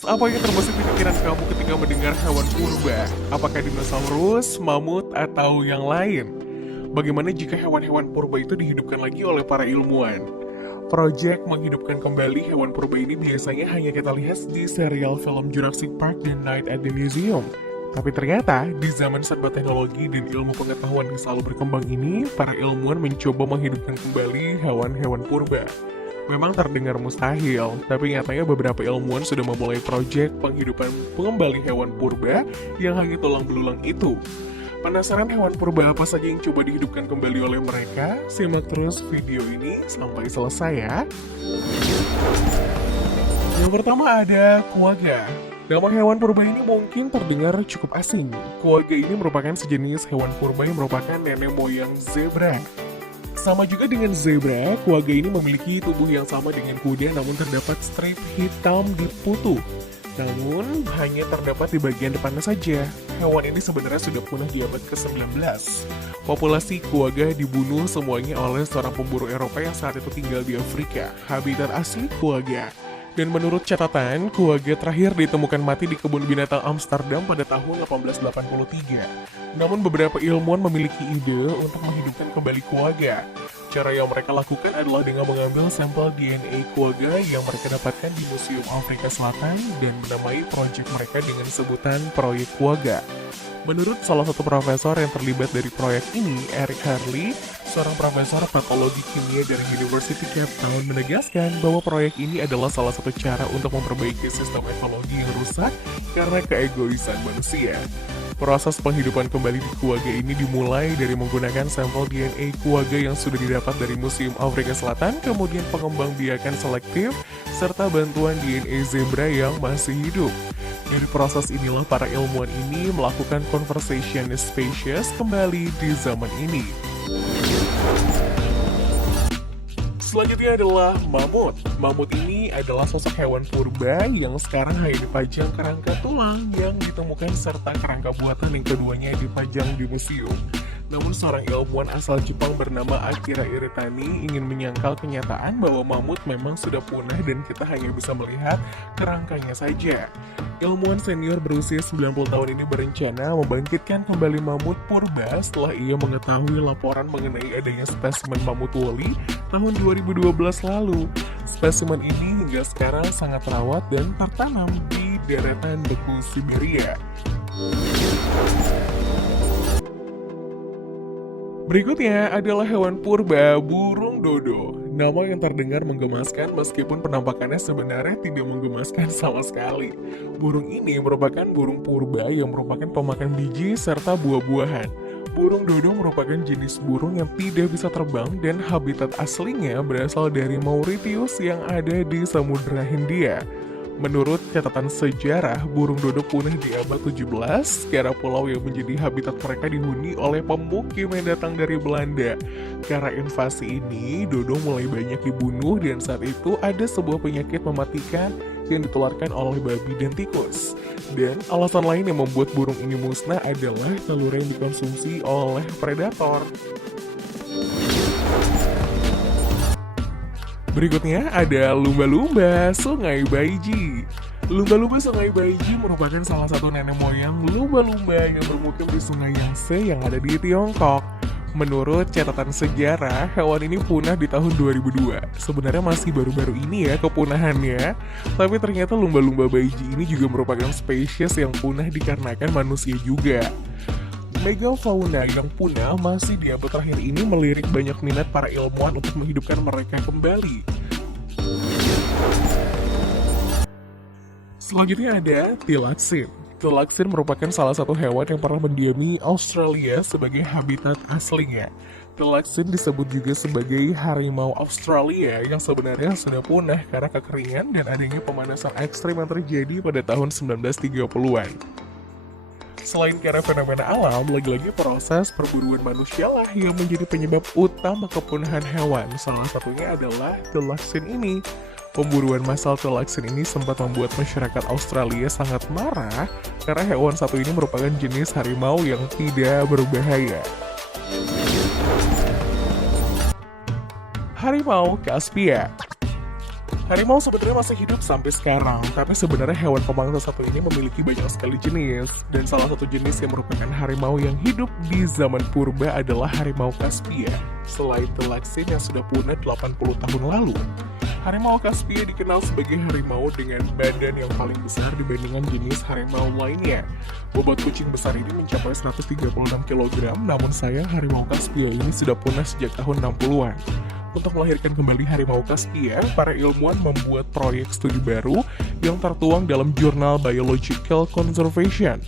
Apa yang terbesit di pikiran kamu ketika mendengar hewan purba? Apakah dinosaurus, mamut, atau yang lain? Bagaimana jika hewan-hewan purba itu dihidupkan lagi oleh para ilmuwan? Proyek menghidupkan kembali hewan purba ini biasanya hanya kita lihat di serial film Jurassic Park dan Night at the Museum. Tapi ternyata, di zaman serba teknologi dan ilmu pengetahuan yang selalu berkembang ini, para ilmuwan mencoba menghidupkan kembali hewan-hewan purba. Memang terdengar mustahil, tapi nyatanya beberapa ilmuwan sudah memulai proyek penghidupan kembali hewan purba yang hanya tulang belulang itu. Penasaran hewan purba apa saja yang coba dihidupkan kembali oleh mereka? Simak terus video ini sampai selesai ya. Yang pertama ada quagga. Nama hewan purba ini mungkin terdengar cukup asing. Quagga ini merupakan sejenis hewan purba yang merupakan nenek moyang zebra. Sama juga dengan zebra, quagga ini memiliki tubuh yang sama dengan kuda namun terdapat strip hitam di putu. Namun, hanya terdapat di bagian depannya saja. Hewan ini sebenarnya sudah punah di abad ke-19. Populasi quagga dibunuh semuanya oleh seorang pemburu Eropa yang saat itu tinggal di Afrika. Habitat asli quagga. Dan menurut catatan, quagga terakhir ditemukan mati di kebun binatang Amsterdam pada tahun 1883. Namun beberapa ilmuwan memiliki ide untuk menghidupkan kembali quagga. Cara yang mereka lakukan adalah dengan mengambil sampel DNA quagga yang mereka dapatkan di Museum Afrika Selatan dan menamai proyek mereka dengan sebutan Proyek Quagga. Menurut salah satu profesor yang terlibat dari proyek ini, Eric Harley, seorang profesor patologi kimia dari University Cape Town, menegaskan bahwa proyek ini adalah salah satu cara untuk memperbaiki sistem ekologi yang rusak karena keegoisan manusia. Proses penghidupan kembali di quagga ini dimulai dari menggunakan sampel DNA quagga yang sudah didapat dari Museum Afrika Selatan, kemudian pengembangbiakan selektif, serta bantuan DNA zebra yang masih hidup. Dari proses inilah para ilmuwan ini melakukan conversation species kembali di zaman ini. Selanjutnya adalah mamut. Mamut ini adalah sosok hewan purba yang sekarang hanya dipajang kerangka tulang yang ditemukan serta kerangka buatan yang keduanya dipajang di museum. Namun seorang ilmuwan asal Jepang bernama Akira Iritani ingin menyangkal kenyataan bahwa mamut memang sudah punah dan kita hanya bisa melihat kerangkanya saja. Ilmuwan senior berusia 90 tahun ini berencana membangkitkan kembali mamut purba setelah ia mengetahui laporan mengenai adanya spesimen mamut woolly tahun 2012 lalu. Spesimen ini hingga sekarang sangat rawat dan tertanam di deretan beku Siberia. Berikutnya adalah hewan purba burung dodo. Nama yang terdengar menggemaskan meskipun penampakannya sebenarnya tidak menggemaskan sama sekali. Burung ini merupakan burung purba yang merupakan pemakan biji serta buah-buahan. Burung dodo merupakan jenis burung yang tidak bisa terbang dan habitat aslinya berasal dari Mauritius yang ada di Samudra Hindia. Menurut catatan sejarah, burung dodo punah di abad 17 karena pulau yang menjadi habitat mereka dihuni oleh pemukim yang datang dari Belanda. Karena invasi ini, dodo mulai banyak dibunuh dan saat itu ada sebuah penyakit mematikan yang ditularkan oleh babi dan tikus. Dan alasan lain yang membuat burung ini musnah adalah telur yang dikonsumsi oleh predator. Berikutnya ada lumba-lumba Sungai Baiji. Lumba-lumba Sungai Baiji merupakan salah satu nenek moyang lumba-lumba yang bermukim di Sungai Yangtze yang ada di Tiongkok. Menurut catatan sejarah, hewan ini punah di tahun 2002. Sebenarnya masih baru-baru ini ya kepunahannya, tapi ternyata lumba-lumba Baiji ini juga merupakan spesies yang punah dikarenakan manusia juga. Megafauna yang punah masih di abad terakhir ini melirik banyak minat para ilmuwan untuk menghidupkan mereka kembali. Selanjutnya ada tilaksin. Tilaksin merupakan salah satu hewan yang pernah mendiami Australia sebagai habitat aslinya. Tilaksin disebut juga sebagai harimau Australia yang sebenarnya sudah punah karena kekeringan dan adanya pemanasan ekstrim yang terjadi pada tahun 1930-an. Selain karena fenomena alam, lagi-lagi proses perburuan manusia lah yang menjadi penyebab utama kepunahan hewan. Salah satunya adalah tilaksin ini. Pemburuan massal tilaksin ini sempat membuat masyarakat Australia sangat marah karena hewan satu ini merupakan jenis harimau yang tidak berbahaya. Harimau Caspia. Harimau sebenarnya masih hidup sampai sekarang, tapi sebenarnya hewan pemangsa satu ini memiliki banyak sekali jenis. Dan salah satu jenis yang merupakan harimau yang hidup di zaman purba adalah harimau Kaspia. Selain telaksin yang sudah punah 80 tahun lalu, harimau Kaspia dikenal sebagai harimau dengan badan yang paling besar dibandingkan jenis harimau lainnya. Bobot kucing besar ini mencapai 136 kg, namun sayang harimau Kaspia ini sudah punah sejak tahun 60-an. Untuk melahirkan kembali harimau Kaspia, para ilmuwan membuat proyek studi baru yang tertuang dalam jurnal Biological Conservation.